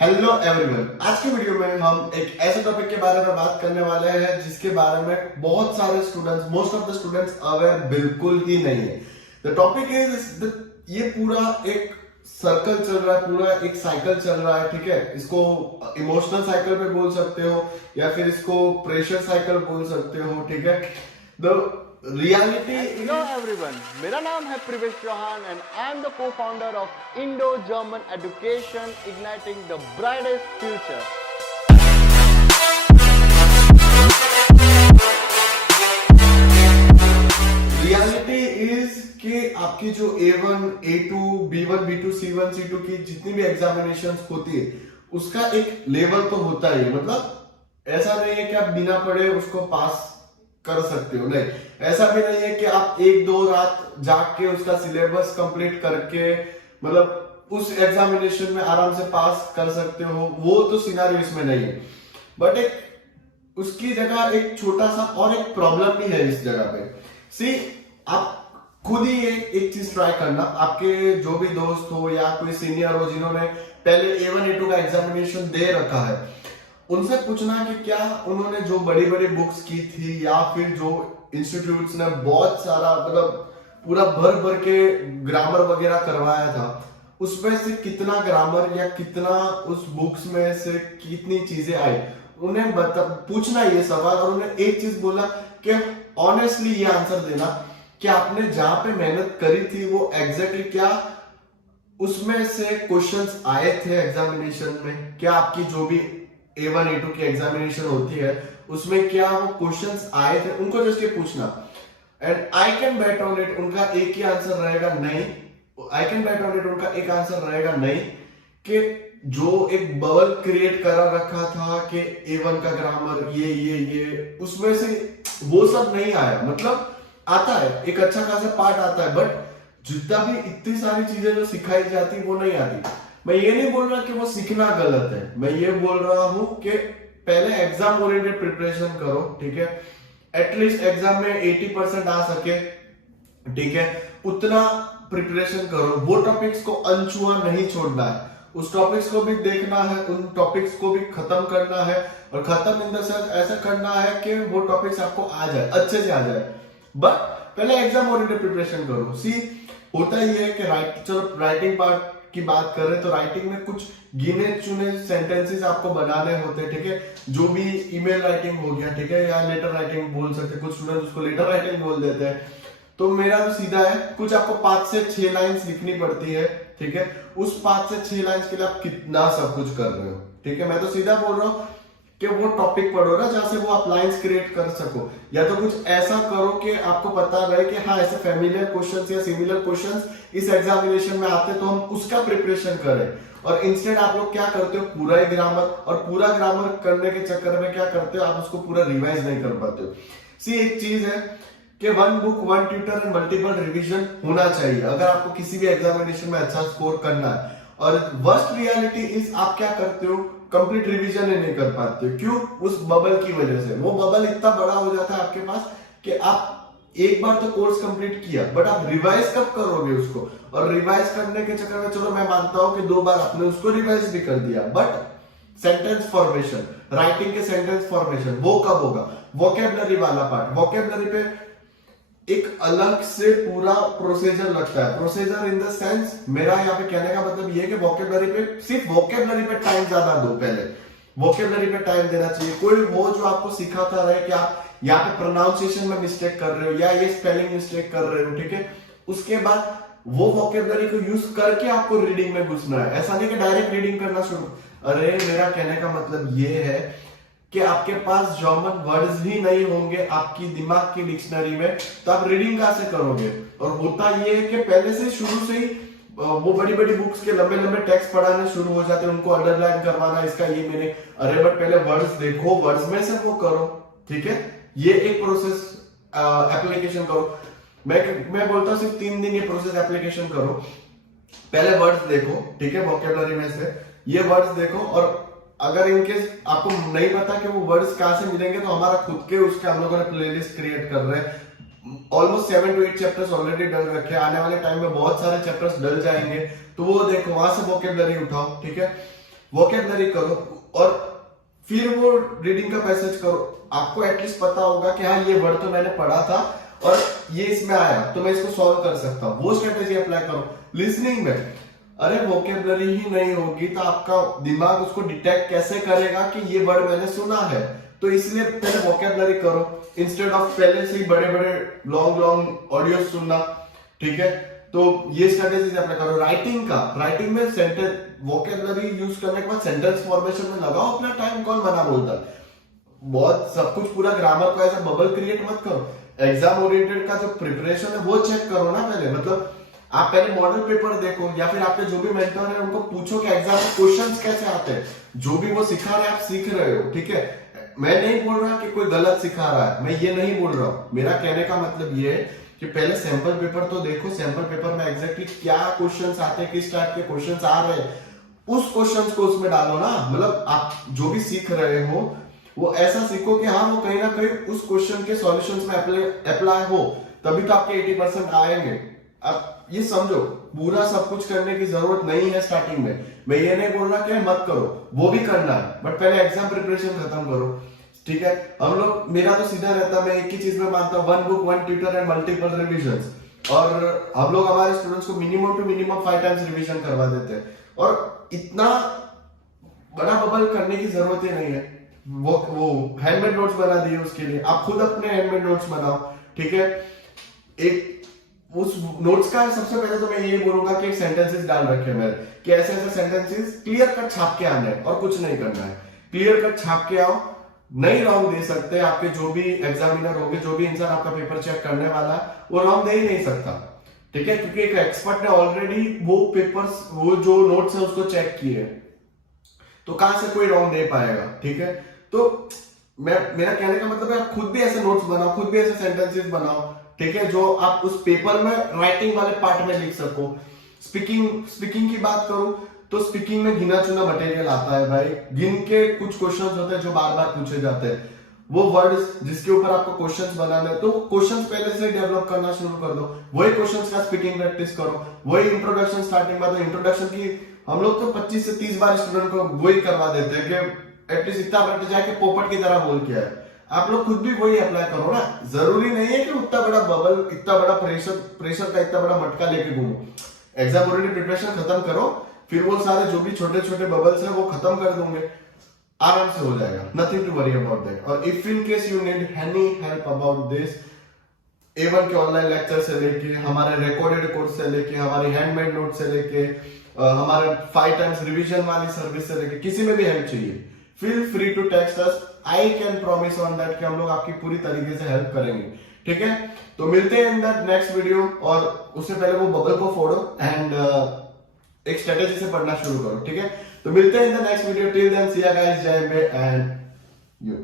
Hello everyone, आज की video में हम एक ऐसे टॉपिक के बारे में बात करने वाले हैं जिसके बारे में बहुत सारे students, most of the students aware बिल्कुल ही नहीं है। द टॉपिक इज ये पूरा एक सर्कल चल रहा है, पूरा एक साइकिल चल रहा है, ठीक है। इसको इमोशनल साइकिल भी बोल सकते हो या फिर इसको प्रेशर साइकिल बोल सकते हो, ठीक है। The reality. हेलो एवरीवन, मेरा नाम है Privesh.A.Chauhan and I am the co-founder of INDO-GERMAN education igniting the brightest future. Reality is कि आपकी जो A1, A2, B1, B2, C1, C2 की जितनी भी एग्जामिनेशंस होती है उसका एक लेवल तो होता ही है। मतलब ऐसा नहीं है कि आप बिना पढ़े उसको पास कर सकते हो, नहीं। ऐसा भी नहीं है कि आप एक दो रात जाग के उसका सिलेबस कंप्लीट करके मतलब उस एग्जामिनेशन में आराम से पास कर सकते हो, वो तो सिनेरियो इसमें नहीं है। बट एक उसकी जगह एक छोटा सा और एक प्रॉब्लम भी है इस जगह पे। सी, आप खुद ही एक चीज ट्राई करना, आपके जो भी दोस्त हो या कोई सीनियर हो जिन्होंने पहले A1 A2 का एग्जामिनेशन दे रखा है, उनसे पूछना कि क्या उन्होंने जो बड़ी बड़ी बुक्स की थी या फिर जो इंस्टीट्यूट्स ने बहुत सारा मतलब पूरा भर भर के ग्रामर वगैरह करवाया था, उसमें से कितना ग्रामर या कितना उस बुक्स में से कितनी चीजें आई, उन्हें पूछना ये सवाल। और उन्हें एक चीज बोला कि ऑनेस्टली ये आंसर देना कि आपने जहां पे मेहनत करी थी वो एग्जैक्टली क्या उसमें से क्वेश्चंस आए थे एग्जामिनेशन में, क्या आपकी जो भी A1 A2 की एग्जामिनेशन होती है उसमें क्या वो क्वेश्चंस आए थे, उनको जस्ट ये पूछना। And I can bet on it उनका एक ही आंसर रहेगा नहीं। I can bet on it उनका एक आंसर रहेगा नहीं कि जो एक बबल क्रिएट करा रखा था कि A1 का ग्रामर ये उसमें से वो सब नहीं आया। मतलब आता है, एक अच्छा खासा पार्ट आता है, बट जितना भी इतनी सारी चीजें जो सिखाई जाती वो नहीं आती। मैं ये नहीं बोल रहा कि वो सीखना गलत है, मैं ये बोल रहा हूं कि पहले एग्जाम ओरिएंटेड प्रिपरेशन करो, ठीक है। एटलीस्ट एग्जाम में 80% आ सके, ठीक है, उतना प्रिपरेशन करो। वो टॉपिक्स को अनछुआ नहीं छोड़ना है, उस टॉपिक्स को भी देखना है, उन टॉपिक्स को भी खत्म करना है। और खत्म इन द सेंस ऐसा करना है कि वो टॉपिक्स आपको आ जाए, अच्छे से आ जाए। बट पहले एग्जाम ओरिएंटेड प्रिपरेशन करो। सी, होता ही है कि चलो राइटिंग पार्ट की बात कर रहे हैं तो राइटिंग में कुछ गिने चुने सेंटेंसेस आपको बनाने होते हैं, ठीक है। जो भी ईमेल राइटिंग हो गया, ठीक है, या लेटर राइटिंग बोल सकते हैं, कुछ स्टूडेंट उसको लेटर राइटिंग बोल देते हैं। तो मेरा तो सीधा है, कुछ आपको 5 से 6 लाइंस लिखनी पड़ती है, ठीक है। उस 5 से 6 लाइंस के लिए आप कितना सब कुछ कर रहे हो, ठीक है। मैं तो सीधा बोल रहा हूँ कि वो टॉपिक पढ़ो ना जहां से वो आप लाइंस क्रिएट कर सको, या तो कुछ ऐसा करो कि आपको पता रहे कि हाँ ऐसे फैमिलियर क्वेश्चंस या सिमिलर क्वेश्चंस इस एग्जामिनेशन में आते तो हम उसका प्रिपरेशन करें। और इंस्टेड आप लोग क्या करते हो, पूरा ही ग्रामर, और पूरा ग्रामर करने के चक्कर में क्या करते हो, आप उसको पूरा रिवाइज नहीं कर पाते हो। सी, एक चीज है कि 1 book 1 tutor and multiple revision होना चाहिए अगर आपको किसी भी एग्जामिनेशन में अच्छा स्कोर करना है। और वर्स्ट रियलिटी इज आप क्या करते हो, कंप्लीट रिवीजन ही नहीं कर पाते हो। क्यों? उस बबल की वजह से। वो बबल इतना बड़ा हो जाता है आपके पास कि आप एक बार तो कोर्स कंप्लीट किया, बट आप रिवाइज कब करोगे उसको? और रिवाइज करने के चक्कर में, चलो मैं मानता हूं कि 2 बार आपने उसको रिवाइज भी कर दिया, बट सेंटेंस फॉर्मेशन, राइटिंग के सेंटेंस फॉर्मेशन वो कब होगा? वोकैबुलरी वाला पार्ट, वोकैबुलरी पे एक अलग से पूरा प्रोसीजर लगता है। प्रोसीजर इन द सेंस, मेरा यहाँ पे कहने का मतलब ये है कि वोकैबुलरी पे, सिर्फ वोकैबुलरी पे टाइम ज्यादा दो। पहले वोकैबुलरी पे टाइम देना चाहिए। कोई वो जो आपको सिखाता रहे कि आप यहाँ पे प्रोनाउंसिएशन में मिस्टेक कर रहे हो या ये स्पेलिंग मिस्टेक कर रहे हो, ठीक है। उसके बाद वो वोकैबुलरी को यूज करके आपको रीडिंग में घुसना है। ऐसा नहीं कि डायरेक्ट रीडिंग करना शुरू। अरे मेरा कहने का मतलब ये है कि आपके पास जर्मन वर्ड्स ही नहीं होंगे आपकी दिमाग की डिक्शनरी में, तो आप रीडिंग कहां से करोगे? और होता ये है कि पहले से शुरू से ही वो बड़ी बड़ी बुक्स के लंबे लंबे टेक्स्ट पढ़ाने शुरू हो जाते हैं, उनको अंडरलाइन करवाना, इसका ये मीनिंग। अरे बट पहले वर्ड्स देखो, वर्ड्स में से वो करो, ठीक है। ये एक प्रोसेस एप्लीकेशन करो। मैं बोलता हूँ सिर्फ 3 दिन ये प्रोसेस एप्लीकेशन करो। पहले वर्ड्स देखो, ठीक है, वोकैबुलरी में से ये वर्ड्स देखो। और अगर इनकेस आपको नहीं पता कि वो वर्ड्स कहां से मिलेंगे, तो हमारा खुद के उसके हम लोगों ने प्लेलिस्ट क्रिएट कर रहे हैं। ऑलमोस्ट 7 to 8 चैप्टर्स ऑलरेडी डल रखे हैं, आने वाले टाइम में बहुत सारे चैप्टर्स डल जाएंगे, तो वो देखो, वहां से वोकैबुलरी उठाओ, ठीक है। वोकेबलरी करो और फिर वो रीडिंग का पैसेज करो। आपको एटलीस्ट पता होगा कि हाँ ये वर्ड तो मैंने पढ़ा था और ये इसमें आया तो मैं इसको सॉल्व कर सकता हूँ, वो स्ट्रेटेजी अप्लाई करो। लिसनिंग में अरे वोकेबलरी ही नहीं होगी तो आपका दिमाग उसको डिटेक्ट कैसे करेगा कि ये वर्ड मैंने सुना है, तो इसलिए पहले वोकेबलरी करो इंस्टेड ऑफ पहले से ही बड़े बड़े लॉन्ग ऑडियो सुनना, ठीक है। तो ये स्ट्रेटेजी अप्लाई करो। राइटिंग में सेंटेंस वोकेबलरी यूज करने के बाद सेंटेंस फॉर्मेशन में लगाओ अपना टाइम, कौन मना बोलता है। बहुत सब कुछ पूरा ग्रामर को ऐसा बबल क्रिएट मत करो। एग्जाम ओरिएंटेड का जो प्रिपरेशन है वो चेक करो ना पहले, मतलब आप पहले मॉडल पेपर देखो या फिर आपके जो भी मेंटर है उनको पूछो कि एग्जाम में क्वेश्चंस कैसे आते हैं। जो भी वो सिखा रहे हैं आप सीख रहे हो, ठीक है। मैं नहीं बोल रहा कि कोई गलत सिखा रहा है, मैं ये नहीं बोल रहा हूं। मेरा कहने का मतलब ये है कि पहले सैंपल पेपर तो देखो, सैंपल पेपर में एग्जैक्टली क्या क्वेश्चंस आते हैं, किस टाइप के क्वेश्चंस आ रहे हैं, उस क्वेश्चंस को उसमें डालो ना। मतलब आप जो भी सीख रहे हो वो ऐसा सीखो कि हाँ वो कहीं ना कहीं उस क्वेश्चन के सॉल्यूशंस में अप्लाई हो, तभी तो आपके 80% आएंगे। अब ये समझो, पूरा सब कुछ करने की जरूरत नहीं है स्टार्टिंग में। मैं ये नहीं बोल रहा कि मत करो, वो भी करना है, बट पहले एग्जाम प्रिपरेशन खत्म करो, ठीक है। हम लोग, मेरा तो सीधा रहता, मैं एक ही चीज में मानता हूँ, 1 book 1 tutor and multiple revisions. और हम लोग हमारे स्टूडेंट्स को minimum two minimum 5 times revision करवा देते हैं, और इतना बड़ा बबल करने की जरूरत ही नहीं है। वो हैंडमेड नोट्स बना दिए उसके लिए, आप खुद अपने हैंडमेड नोट्स बनाओ, ठीक है। एक उस नोट्स का सबसे पहले तो मैं ये बोलूंगा कि एक सेंटेंसेस डाल रखे मैंने कि ऐसे ऐसे सेंटेंसेस क्लियर कट छाप के आने हैं और कुछ नहीं करना है। क्लियर कट छाप के आओ, नहीं रॉन्ग दे सकते। आपके जो भी एग्जामिनर होंगे, जो भी इंसान आपका पेपर चेक करने वाला है, वो रॉन्ग दे ही नहीं सकता, ठीक है, क्योंकि एक एक्सपर्ट ने ऑलरेडी वो पेपर्स, वो जो नोट्स है उसको चेक किए, तो कहां से कोई रॉन्ग दे पाएगा, ठीक है। तो मेरा कहने का मतलब है आप खुद भी ऐसे नोट्स बनाओ, खुद भी ऐसे सेंटेंसेस बनाओ, ठीक है, जो आप उस पेपर में राइटिंग वाले पार्ट में लिख सको। स्पीकिंग की बात करूं तो स्पीकिंग में गिना चुना मटेरियल आता है भाई। गिन के कुछ क्वेश्चंस होते हैं जो बार बार पूछे जाते हैं, वो वर्ड्स जिसके ऊपर आपको क्वेश्चंस बनाने, तो क्वेश्चंस पहले से डेवलप करना शुरू कर दो। वही क्वेश्चंस का स्पीकिंग प्रैक्टिस करो। वही इंट्रोडक्शन स्टार्टिंग में, तो इंट्रोडक्शन की हम लोग तो 25 से 30 बार स्टूडेंट को वही करवा देते हैं कि एटलीस्ट इतना बैठ जाके पोपट की तरह बोल के आए। आप लोग खुद भी वही अप्लाई करो ना। जरूरी नहीं है कि उतना बड़ा बबल, इतना बड़ा प्रेशर का इतना बड़ा मटका लेके घूमो। एग्जाम ओरिएंटेड प्रिपरेशन खत्म करो, फिर वो सारे जो भी छोटे छोटे बबल्स हैं वो खत्म कर दूंगे, आराम से हो जाएगा। Nothing to worry about that. और if in case you need any help about this, A1 के ऑनलाइन लेक्चर से लेके, हमारे रिकॉर्डेड कोर्स से लेके, हमारी हैंडमेड नोट से लेके, हमारे 5 टाइम्स रिवीजन वाली सर्विस से लेके, किसी में भी हेल्प चाहिए, feel free to text us. I can promise on that कि हम लोग आपकी पूरी तरीके से हेल्प करेंगे, ठीक है। तो मिलते हैं इन दैट नेक्स्ट वीडियो, और उससे पहले वो बबल को फोड़ो एंड एक स्ट्रेटेजी से पढ़ना शुरू करो, ठीक है। तो मिलते हैं in the next video. Till then see you guys, जय हिंद एंड यू।